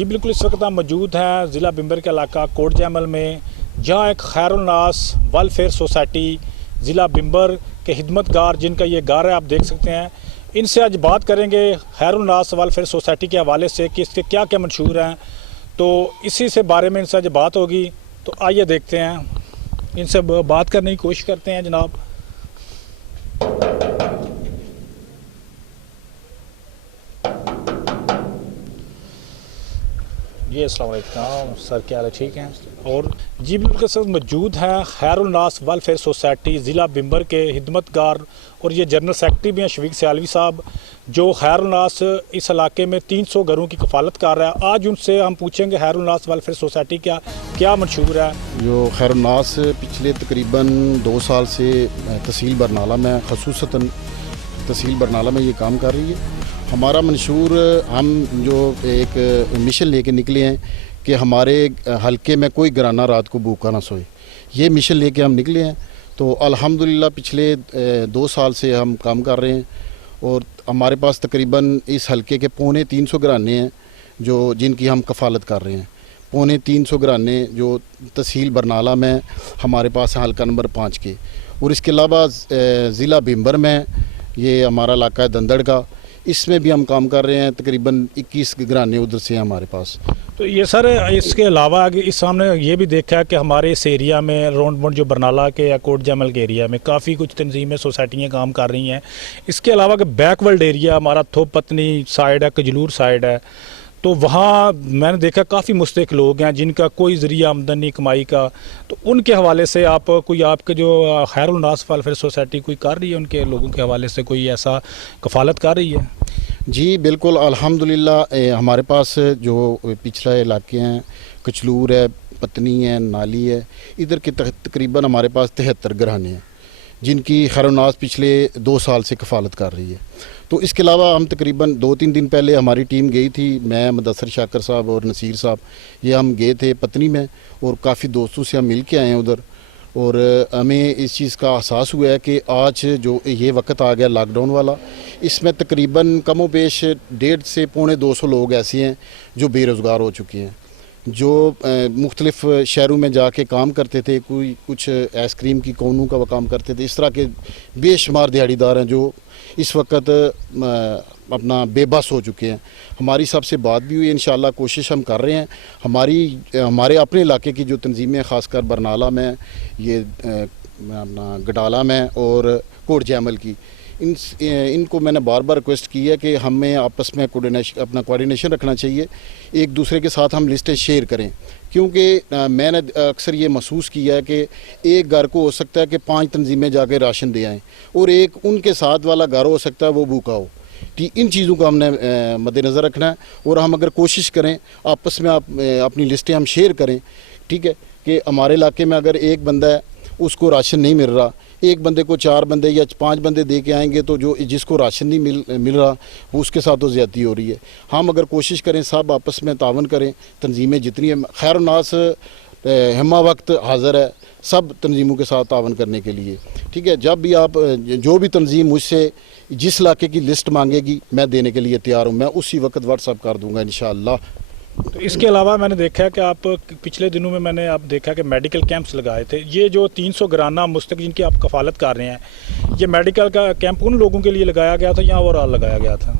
जी बिल्कुल, इस वक्त हम मौजूद हैं ज़िला बिम्बर के इलाका कोट जैमल में, जहाँ एक खैरुन्नास वेलफेयर सोसाइटी ज़िला बिम्बर के खिदमतगार जिनका ये घर है, आप देख सकते हैं। इनसे आज बात करेंगे खैरुन्नास वेलफेयर सोसाइटी के हवाले से कि इसके क्या क्या मंशूर हैं, तो इसी से बारे में इनसे आज बात होगी। तो आइए देखते हैं, इनसे बात करने की कोशिश करते हैं जनाब। जी अस्सलाम वालेकुम सर, क्या हाल है? ठीक हैं? और जी बिल्कुल सर, मौजूद हैं खैरुन्नास वेलफेयर सोसाइटी ज़िला बिम्बर के खिदमतगार और ये जनरल सेक्रेटरी भी हैं शफीक सियालवी साहब, जो खैरुन्नास इस इलाके में 300 घरों की कफालत कर रहा है। आज उनसे हम पूछेंगे खैरुन्नास वेलफेयर सोसाइटी क्या मंशूर है। जो खैरुन्नास पिछले तकरीबन 2 साल से तहसील बरनाला में, खसूसतन तहसील बरनाला में ये काम कर रही है। हमारा मंशूर, हम जो एक मिशन लेके निकले हैं कि हमारे हलके में कोई घराना रात को भूखा ना सोए, ये मिशन लेके हम निकले हैं। तो अल्हम्दुलिल्लाह पिछले 2 साल से हम काम कर रहे हैं और हमारे पास तकरीबन इस हलके के 350 घराने हैं जो जिनकी हम कफ़ालत कर रहे हैं। 350 घराने जो तहसील बरनाला में हमारे पास हैं, हलका नंबर 5 के। और इसके अलावा ज़िला बिम्बर में ये हमारा इलाका है दंदड़ का, इसमें भी हम काम कर रहे हैं। तकरीबन 21 घराने उधर से हैं हमारे पास। तो ये सर, इसके अलावा इस सामने ये भी देखा है कि हमारे इस एरिया में राउंड जो बरनाला के या कोट जैमल के एरिया में काफ़ी कुछ तंजीमें, सोसाइटियाँ काम कर रही हैं। इसके अलावा कि बैकवर्ड एरिया हमारा थोप पत्नी साइड है, कजलूर साइड है, तो वहाँ मैंने देखा काफ़ी मुस्तहिक लोग हैं जिनका कोई ज़रिया आमदनी कमाई का। तो उनके हवाले से आप कोई, आपके जो खैरुन्नास वेलफेयर सोसाइटी कोई कर रही है, उनके लोगों के हवाले से कोई ऐसा कफ़ालत कर रही है? जी बिल्कुल, अल्हम्दुलिल्लाह हमारे पास जो पिछड़ा इलाके हैं, कचलूर है, पत्नी है, नाली है, इधर के तकरीबन हमारे पास 73 घराने हैं जिनकी खैरुन्नास पिछले 2 साल से कफ़ालत कर रही है। तो इसके अलावा हम तकरीबन 2-3 दिन पहले हमारी टीम गई थी, मैं मुदस्सर शाकर साहब और नसीर साहब, ये हम गए थे पत्नी में और काफ़ी दोस्तों से हम मिल के आए हैं उधर। और हमें इस चीज़ का एहसास हुआ है कि आज जो ये वक्त आ गया लॉकडाउन वाला, इसमें तकरीबन कमो बेश 150 से 250 लोग ऐसे हैं जो बेरोज़गार हो चुके हैं, जो मुख्तलिफ़ शहरों में जाके काम करते थे, कोई कुछ आइसक्रीम की कोनों का काम करते थे। इस तरह के बेशुमार दिहाड़ीदार हैं जो इस वक्त अपना बेबस हो चुके हैं। हमारी सबसे बात भी हुई, इंशाअल्लाह कोशिश हम कर रहे हैं। हमारे अपने इलाके की जो तंजीमें, ख़ासकर बरनाला में, ये अपना गडाला में और कोट जैमल की, इनको मैंने बार बार रिक्वेस्ट की है कि हमें आपस में कोऑर्डिनेशन रखना चाहिए, एक दूसरे के साथ हम लिस्टें शेयर करें। क्योंकि मैंने अक्सर ये महसूस किया है कि एक घर को हो सकता है कि 5 तंजीमें जाके राशन दे आएँ और एक उनके साथ वाला घर हो सकता है वो भूखा हो। इन चीज़ों को हमने मद्देनज़र रखना है और हम अगर कोशिश करें आपस में अपनी लिस्टें हम शेयर करें, ठीक है, कि हमारे इलाके में अगर एक बंदा है उसको राशन नहीं मिल रहा, एक बंदे को 4 बंदे या 5 बंदे दे के आएंगे तो जो जिसको राशन नहीं मिल रहा वो उसके साथ तो ज़्यादती हो रही है। हम अगर कोशिश करें, सब आपस में तावन करें, तंजीमें जितनी हैं, खैरुन्नास हिम्मा वक्त हाज़िर है सब तंजीमों के साथ तावन करने के लिए, ठीक है। जब भी आप जो भी तंजीम मुझसे जिस इलाके की लिस्ट मांगेगी मैं देने के लिए तैयार हूँ, मैं उसी वक्त व्हाट्सअप कर दूँगा इंशाअल्लाह। तो इसके अलावा मैंने देखा है कि आप पिछले दिनों में मैंने आप देखा कि मेडिकल कैंप्स लगाए थे। ये जो 300 घराना मुस्तक जिनकी आप कफ़ालत कर रहे हैं, ये मेडिकल का कैंप उन लोगों के लिए लगाया गया था या ओवरऑल लगाया गया था?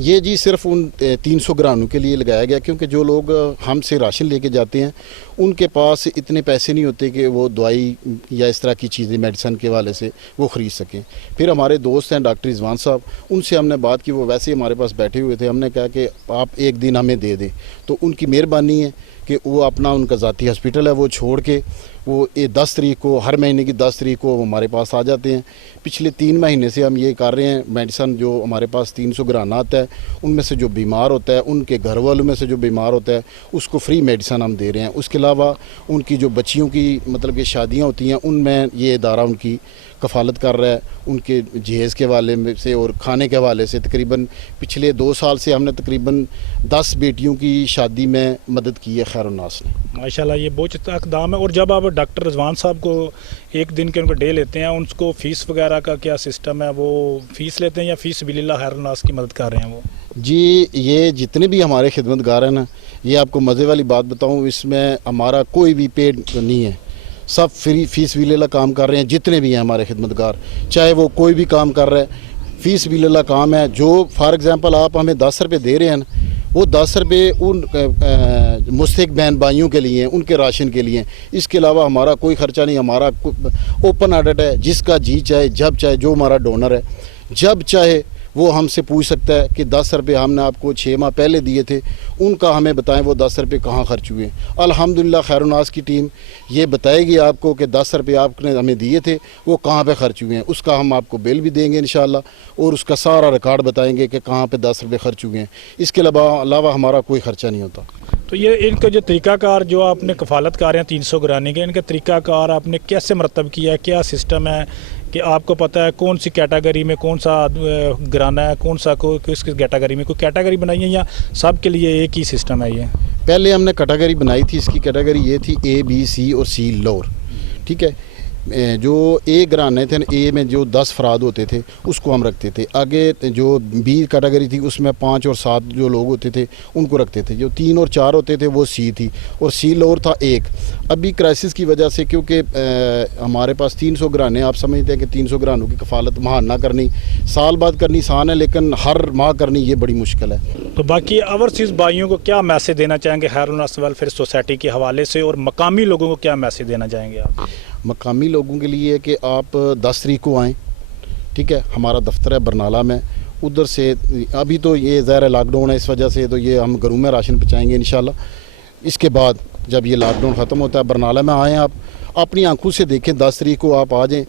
ये जी सिर्फ उन 300 घरानों के लिए लगाया गया, क्योंकि जो लोग हमसे राशन लेके जाते हैं उनके पास इतने पैसे नहीं होते कि वो दवाई या इस तरह की चीज़ें मेडिसन के वाले से वो ख़रीद सकें। फिर हमारे दोस्त हैं डॉक्टर रिजवान साहब, उनसे हमने बात की, वो वैसे ही हमारे पास बैठे हुए थे। हमने कहा कि आप एक दिन हमें दे दें, तो उनकी मेहरबानी है कि वो अपना, उनका ज़ाती हॉस्पिटल है वो छोड़ के वो 10 तारीख को, हर महीने की 10 तारीख को हमारे पास आ जाते हैं। पिछले 3 महीने से हम ये कर रहे हैं। मेडिसन जो हमारे पास 300 घराना आता है, उनमें से जो बीमार होता है, उनके घर वालों में से जो बीमार होता है उसको फ्री मेडिसन हम दे रहे हैं। उसके अलावा उनकी जो बच्चियों की मतलब कि शादियाँ होती हैं उनमें ये इदारा उनकी कफ़ालत कर रहा है, उनके जहेज़ के हवाले में से और खाने के हवाले से। तकरीबन पिछले 2 साल से हमने तकरीबन 10 बेटियों की शादी में मदद की है खैरुन्नास ने। माशाल्लाह, ये बहुत अच्छा इक़दाम है। और जब आप डॉक्टर रिजवान साहब को एक दिन के उनका डे लेते हैं, उनको फ़ीस वगैरह का क्या सिस्टम है? वो फ़ीस लेते हैं या फ़ीस बिलिल्लाह खैरुन्नास की मदद कर रहे हैं वो? جی یہ جتنے بھی ہمارے خدمتگار ہیں نا، یہ آپ کو مزے والی بات بتاؤں، اس میں ہمارا کوئی بھی پیڈ نہیں ہے، سب فری فی سبیل اللہ کام کر رہے ہیں. جتنے بھی ہیں ہمارے خدمتگار، چاہے وہ کوئی بھی کام کر رہا ہے، فی سبیل اللہ کام ہے. جو فار ایگزامپل آپ ہمیں 10 روپے دے رہے ہیں نا، وہ 10 روپے ان مستحق بہن بھائیوں کے لیے ہیں، ان کے راشن کے لیے ہیں. اس کے علاوہ ہمارا کوئی خرچہ نہیں. ہمارا اوپن آڈٹ ہے، جس کا جی چاہے جب چاہے، جو ہمارا ڈونر ہے جب چاہے وہ ہم سے پوچھ سکتا ہے کہ 10 روپے ہم نے آپ کو 6 ماہ پہلے دیے تھے، ان کا ہمیں بتائیں وہ 10 روپے کہاں خرچ ہوئے. الحمدللہ خیر الناس کی ٹیم یہ بتائے گی آپ کو کہ 10 روپے آپ نے ہمیں دیے تھے وہ کہاں پہ خرچ ہوئے ہیں. اس کا ہم آپ کو بل بھی دیں گے انشاءاللہ، اور اس کا سارا ریکارڈ بتائیں گے کہ کہاں پہ 10 روپے خرچ ہوئے ہیں. اس کے علاوہ ہمارا کوئی خرچہ نہیں ہوتا. تو یہ ان کا جو طریقہ کار جو آپ نے کفالت کار ہیں 300 گرانے کے، ان کا طریقہ کار آپ نے کیسے مرتب کیا ہے؟ کیا سسٹم ہے کہ آپ کو پتہ ہے کون سی کیٹیگری میں کون سا گرانا ہے، کون سا کس کیٹیگری میں کوئی کیٹیگری بنائی ہے یا سب کے لیے ایک ہی سسٹم ہے؟ یہ پہلے ہم نے کیٹیگری بنائی تھی، اس کی کیٹیگری یہ تھی اے بی سی اور سی لور. ٹھیک ہے، جو اے گرانے تھے نا، اے میں جو 10 افراد ہوتے تھے اس کو ہم رکھتے تھے. آگے جو بی کیٹیگری تھی اس میں 5 اور 7 جو لوگ ہوتے تھے ان کو رکھتے تھے. جو 3 اور 4 ہوتے تھے وہ سی تھی، اور سی لور تھا 1. ابھی کرائسس کی وجہ سے کیونکہ ہمارے پاس 300 گرانے، آپ سمجھتے ہیں کہ 300 گرانوں کی کفالت ماہ نہ کرنی، سال بعد کرنی آسان ہے، لیکن ہر ماہ کرنی یہ بڑی مشکل ہے. تو باقی اوورسیز بھائیوں کو کیا میسیج دینا چاہیں گے خیر الناس ویلفیئر سوسائٹی کے حوالے سے، اور مقامی لوگوں کو کیا میسیج دینا چاہیں گے آپ؟ مقامی لوگوں کے لیے کہ آپ 10 تاریخ کو آئیں. ٹھیک ہے، ہمارا دفتر ہے برنالہ میں. ادھر سے ابھی تو یہ ظاہر لاک ڈاؤن ہے، اس وجہ سے تو یہ ہم گھروں میں راشن پہنچائیں گے انشاءاللہ. اس کے بعد جب یہ لاک ڈاؤن ختم ہوتا ہے برنالہ میں آئیں، آپ اپنی آنکھوں سے دیکھیں، 10 تاریخ کو آپ آ جائیں.